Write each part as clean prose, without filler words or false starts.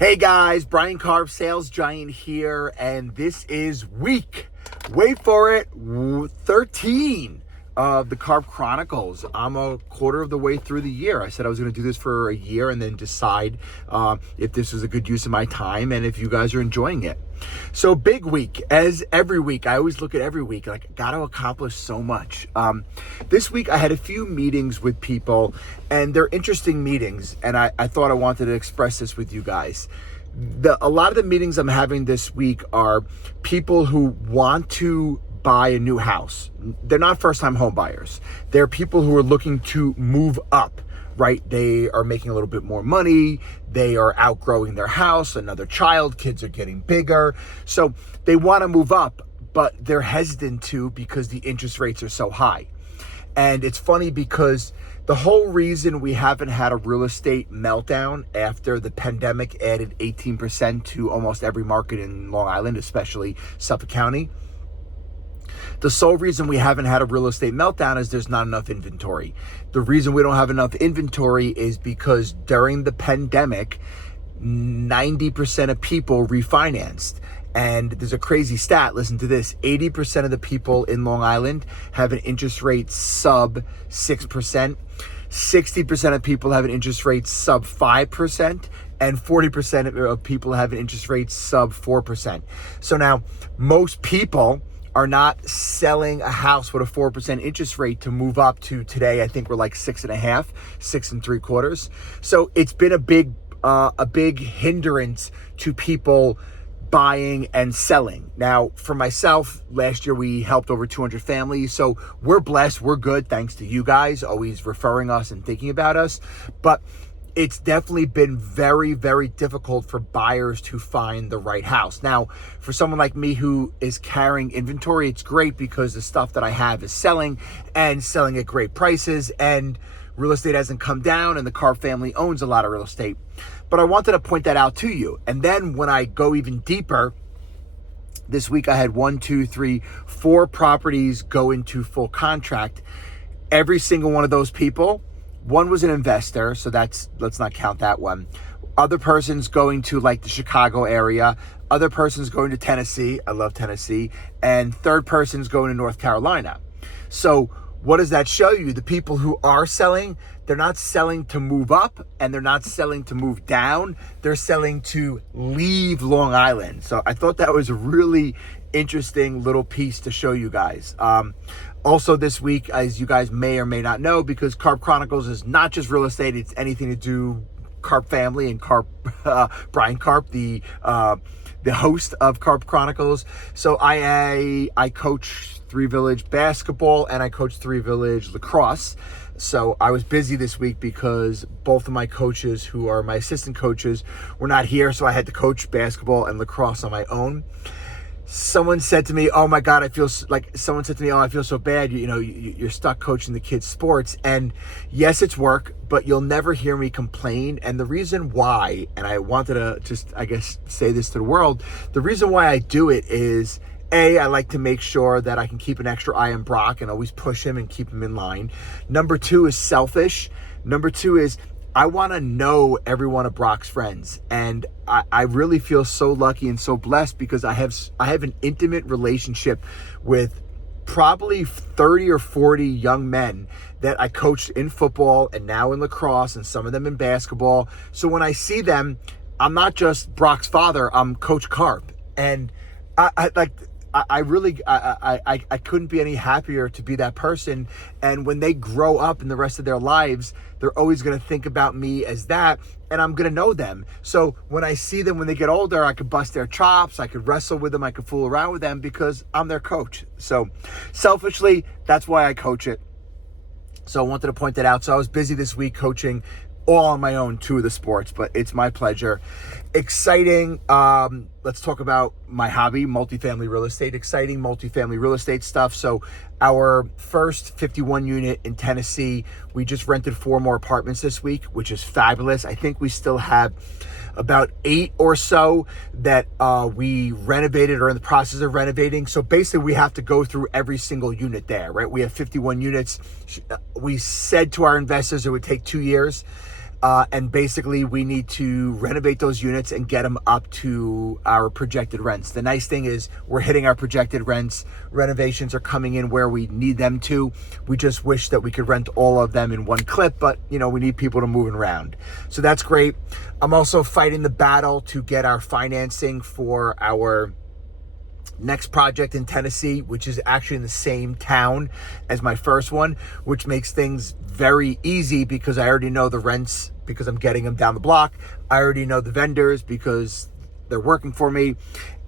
Hey guys, Brian Karp, sales giant here, and this is week, wait for it, 13 of the Karp Chronicles. I'm a quarter of the way through the year. I said I was going to do this for a year and then decide if this was a good use of my time and if you guys are enjoying it. So big week, as every week. I always look at every week like got to accomplish so much. This week I had a few meetings with people, and they're interesting meetings, and I thought I wanted to express this with you guys. A lot of the meetings I'm having this week are people who want to buy a new house. They're not first-time home buyers. They're people who are looking to move up, right? They are making a little bit more money. They are outgrowing their house, another child, kids are getting bigger. So they want to move up, but they're hesitant to because the interest rates are so high. And it's funny because the whole reason we haven't had a real estate meltdown after the pandemic added 18% to almost every market in Long Island, especially Suffolk County, the sole reason we haven't had a real estate meltdown is there's not enough inventory. The reason we don't have enough inventory is because during the pandemic, 90% of people refinanced. And there's a crazy stat, listen to this, 80% of the people in Long Island have an interest rate sub 6%, 60% of people have an interest rate sub 5%, and 40% of people have an interest rate sub 4%. So now, most people are not selling a house with a 4% interest rate to move up to today. I think we're like 6.5, 6.75. So it's been a big hindrance to people buying and selling. Now, for myself, last year we helped over 200 families. So we're blessed. We're good. Thanks to you guys always referring us and thinking about us. But it's definitely been very, very difficult for buyers to find the right house. Now, for someone like me who is carrying inventory, it's great because the stuff that I have is selling and selling at great prices, and real estate hasn't come down, and the Karp family owns a lot of real estate. But I wanted to point that out to you. And then when I go even deeper, this week I had 4 properties go into full contract. Every single one of those people, one was an investor, so let's not count that one. Other person's going to like the Chicago area. Other person's going to Tennessee. I love Tennessee. And third person's going to North Carolina. So what does that show you? The people who are selling, they're not selling to move up and they're not selling to move down. They're selling to leave Long Island. So I thought that was a really interesting little piece to show you guys. Also this week, as you guys may or may not know, because Karp Chronicles is not just real estate, it's anything to do Karp family and Karp, Brian Karp, the host of Karp Chronicles. So I coach 3 Village basketball and I coach 3 Village lacrosse. So I was busy this week because both of my coaches, who are my assistant coaches, were not here. So I had to coach basketball and lacrosse on my own. Someone said to me, oh my God, I feel so bad. You're stuck coaching the kids' sports. And yes, it's work, but you'll never hear me complain. And the reason why, and I wanted to just, I guess, say this to the world, the reason why I do it is, I like to make sure that I can keep an extra eye on Brock and always push him and keep him in line. Number 2 is selfish. Number 2 is I want to know every one of Brock's friends. And I really feel so lucky and so blessed because I have an intimate relationship with probably 30 or 40 young men that I coached in football and now in lacrosse and some of them in basketball. So when I see them, I'm not just Brock's father, I'm Coach Karp. And I couldn't be any happier to be that person. And when they grow up in the rest of their lives, they're always going to think about me as that, and I'm going to know them. So when I see them when they get older, I could bust their chops, I could wrestle with them, I could fool around with them because I'm their coach. So selfishly, that's why I coach it. So I wanted to point that out. So I was busy this week coaching all on my own 2 of the sports, but it's my pleasure. Exciting. Let's talk about my hobby, multifamily real estate. Exciting multifamily real estate stuff. So our first 51 unit in Tennessee, we just rented 4 more apartments this week, which is fabulous. I think we still have about 8 or so that we renovated or in the process of renovating. So basically we have to go through every single unit there, right? We have 51 units. We said to our investors it would take 2 years. And basically we need to renovate those units and get them up to our projected rents. The nice thing is we're hitting our projected rents. Renovations are coming in where we need them to. We just wish that we could rent all of them in one clip, but we need people to move around. So that's great. I'm also fighting the battle to get our financing for our next project in Tennessee, which is actually in the same town as my first one, which makes things very easy because I already know the rents because I'm getting them down the block. I already know the vendors because they're working for me.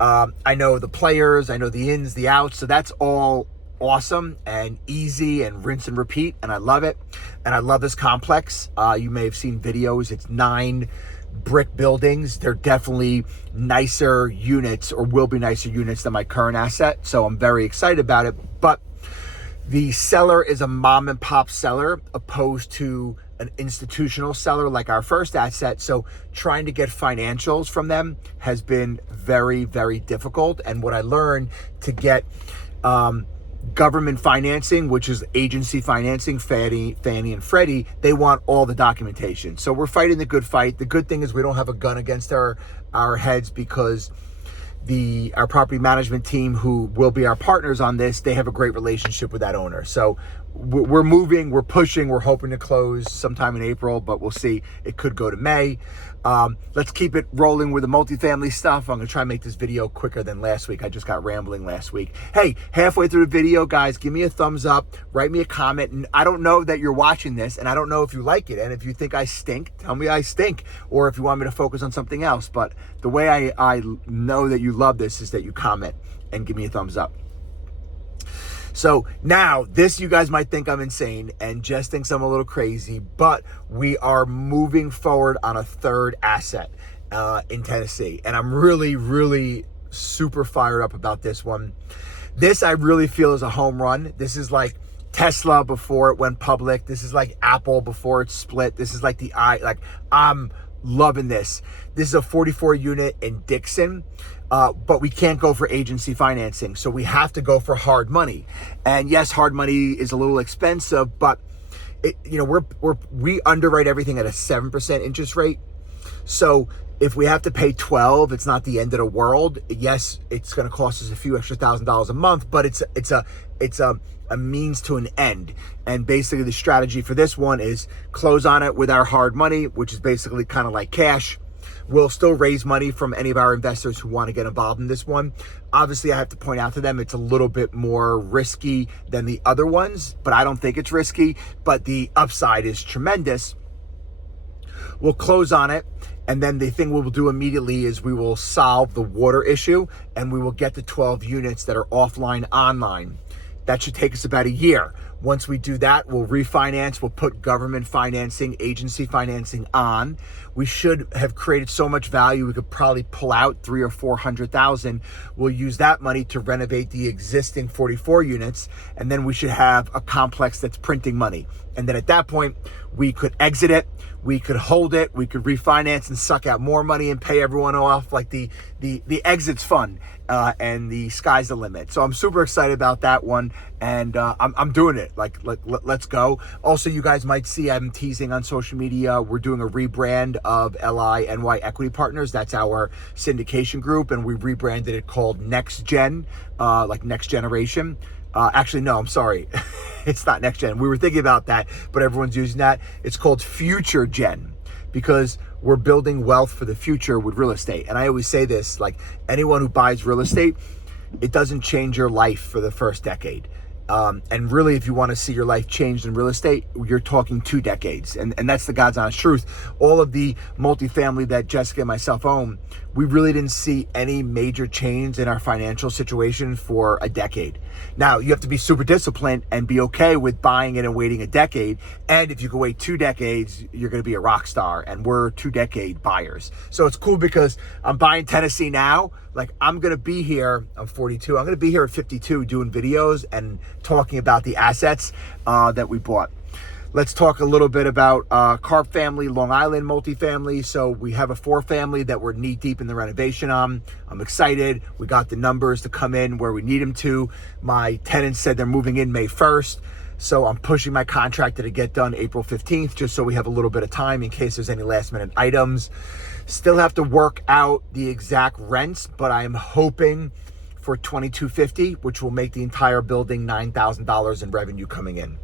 I know the players, I know the ins, the outs. So that's all awesome and easy and rinse and repeat. And I love it. And I love this complex. You may have seen videos. It's 9 brick buildings. They're definitely nicer units, or will be nicer units than my current asset. So I'm very excited about it. But the seller is a mom and pop seller opposed to an institutional seller like our first asset. So trying to get financials from them has been very, very difficult. And what I learned to get government financing, which is agency financing, Fannie and Freddie, they want all the documentation. So we're fighting the good fight. The good thing is we don't have a gun against our heads because our property management team, who will be our partners on this, they have a great relationship with that owner. So we're moving, we're pushing, we're hoping to close sometime in April, but we'll see. It could go to May. Let's keep it rolling with the multifamily stuff. I'm gonna try and make this video quicker than last week. I just got rambling last week. Hey, halfway through the video, guys, give me a thumbs up, write me a comment. And I don't know that you're watching this, and I don't know if you like it. And if you think I stink, tell me I stink, or if you want me to focus on something else. But the way I know that you love this is that you comment and give me a thumbs up. So now this, you guys might think I'm insane and Jess thinks I'm a little crazy, but we are moving forward on a third asset in Tennessee. And I'm really, really super fired up about this one. This I really feel is a home run. This is like Tesla before it went public. This is like Apple before it split. This is like I'm loving this. This is a 44 unit in Dixon. But we can't go for agency financing. So we have to go for hard money. And yes, hard money is a little expensive, but we underwrite everything at a 7% interest rate. So if we have to pay 12, it's not the end of the world. Yes, it's going to cost us a few extra $1,000s a month, but it's a means to an end. And basically the strategy for this one is close on it with our hard money, which is basically kind of like cash. We'll still raise money from any of our investors who want to get involved in this one. Obviously, I have to point out to them it's a little bit more risky than the other ones, but I don't think it's risky, but the upside is tremendous. We'll close on it, and then the thing we will do immediately is we will solve the water issue, and we will get the 12 units that are offline online. That should take us about a year. Once we do that, we'll refinance, we'll put government financing, agency financing on. We should have created so much value, we could probably pull out $300,000 or $400,000. We'll use that money to renovate the existing 44 units, and then we should have a complex that's printing money. And then at that point, we could exit it, we could hold it, we could refinance and suck out more money and pay everyone off. Like the exit's fun, and the sky's the limit. So I'm super excited about that one, and I'm doing it. Let's go. Also, you guys might see I'm teasing on social media. We're doing a rebrand of LI/NY Equity Partners. That's our syndication group, and we rebranded it called Next Gen, like Next Generation. Actually, no, I'm sorry. It's not Next Gen. We were thinking about that, but everyone's using that. It's called FutureGen because we're building wealth for the future with real estate. And I always say this, like anyone who buys real estate, it doesn't change your life for the first decade. And really, if you want to see your life changed in real estate, you're talking 2 decades. And that's the God's honest truth. All of the multifamily that Jessica and myself own, we really didn't see any major change in our financial situation for a decade. Now, you have to be super disciplined and be okay with buying it and waiting a decade. And if you can wait 2 decades, you're going to be a rock star. And we're 2-decade buyers. So it's cool because I'm buying Tennessee now. Like I'm going to be here, I'm 42. I'm going to be here at 52 doing videos and talking about the assets that we bought. Let's talk a little bit about Karp family, Long Island multifamily. So we have a 4-family that we're knee deep in the renovation on. I'm excited. We got the numbers to come in where we need them to. My tenants said they're moving in May 1st. So I'm pushing my contractor to get done April 15th, just so we have a little bit of time in case there's any last minute items. Still have to work out the exact rents, but I am hoping for $2,250, which will make the entire building $9,000 in revenue coming in.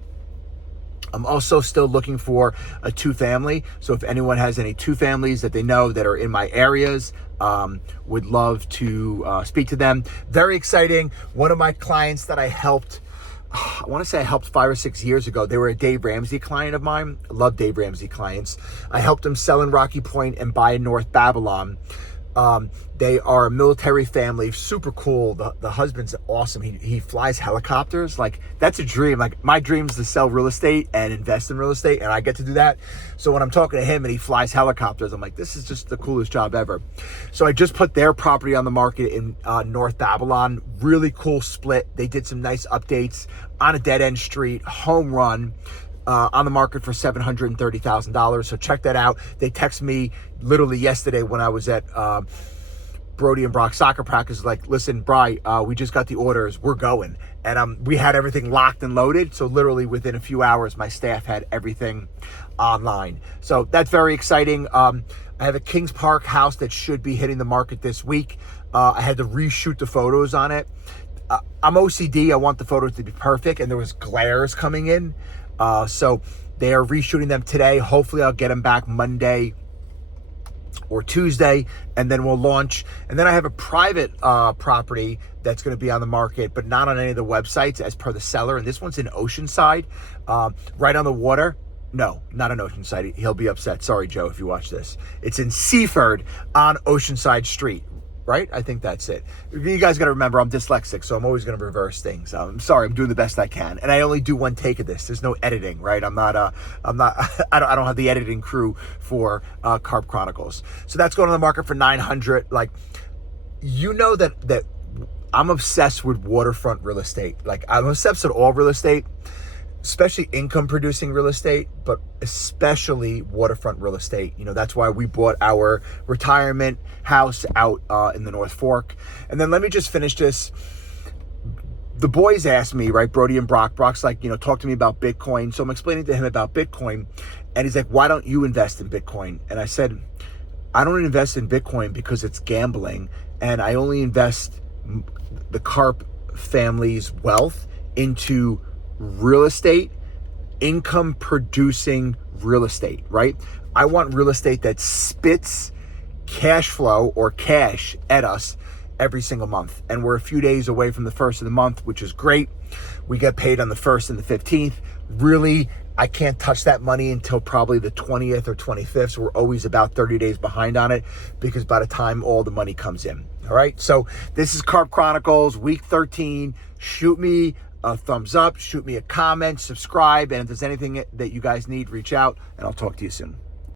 I'm also still looking for a 2-family. So if anyone has any 2 families that they know that are in my areas, would love to speak to them. Very exciting. One of my clients that I helped, I want to say I helped 5 or 6 years ago. They were a Dave Ramsey client of mine. I love Dave Ramsey clients. I helped them sell in Rocky Point and buy in North Babylon. They are a military family, super cool. The husband's awesome. He flies helicopters. Like, that's a dream. Like, my dream is to sell real estate and invest in real estate, and I get to do that. So when I'm talking to him and he flies helicopters, I'm like, this is just the coolest job ever. So I just put their property on the market in North Babylon. Really cool split. They did some nice updates on a dead-end street, home run. On the market for $730,000. So check that out. They texted me literally yesterday when I was at Brody and Brock soccer practice, like, listen, Bri, we just got the orders. We're going. And we had everything locked and loaded. So literally within a few hours, my staff had everything online. So that's very exciting. I have a Kings Park house that should be hitting the market this week. I had to reshoot the photos on it. I'm OCD. I want the photos to be perfect. And there was glares coming in. So they are reshooting them today. Hopefully I'll get them back Monday or Tuesday, and then we'll launch. And then I have a private property that's going to be on the market, but not on any of the websites as per the seller. And this one's in Oceanside, right on the water. No, not on Oceanside. He'll be upset. Sorry, Joe, if you watch this. It's in Seaford on Oceanside Street. Right? I think that's it. You guys got to remember, I'm dyslexic, so I'm always going to reverse things. I'm sorry, I'm doing the best I can. And I only do one take of this. There's no editing, right? I don't have the editing crew for Karp Chronicles. So that's going on the market for $900. Like, you know that I'm obsessed with waterfront real estate. Like, I'm obsessed with all real estate, especially income producing real estate, but especially waterfront real estate. You know, that's why we bought our retirement house out in the North Fork. And then let me just finish this. The boys asked me, right, Brody and Brock. Brock's like, you know, talk to me about Bitcoin. So I'm explaining to him about Bitcoin. And he's like, why don't you invest in Bitcoin? And I said, I don't invest in Bitcoin because it's gambling. And I only invest the Karp family's wealth into real estate, income producing real estate, right? I want real estate that spits cash flow or cash at us every single month. And we're a few days away from the first of the month, which is great. We get paid on the 1st and the 15th. Really, I can't touch that money until probably the 20th or 25th. So we're always about 30 days behind on it because by the time all the money comes in. All right. So this is Karp Chronicles, week 13. Shoot me a thumbs up, shoot me a comment, subscribe, and if there's anything that you guys need, reach out, and I'll talk to you soon.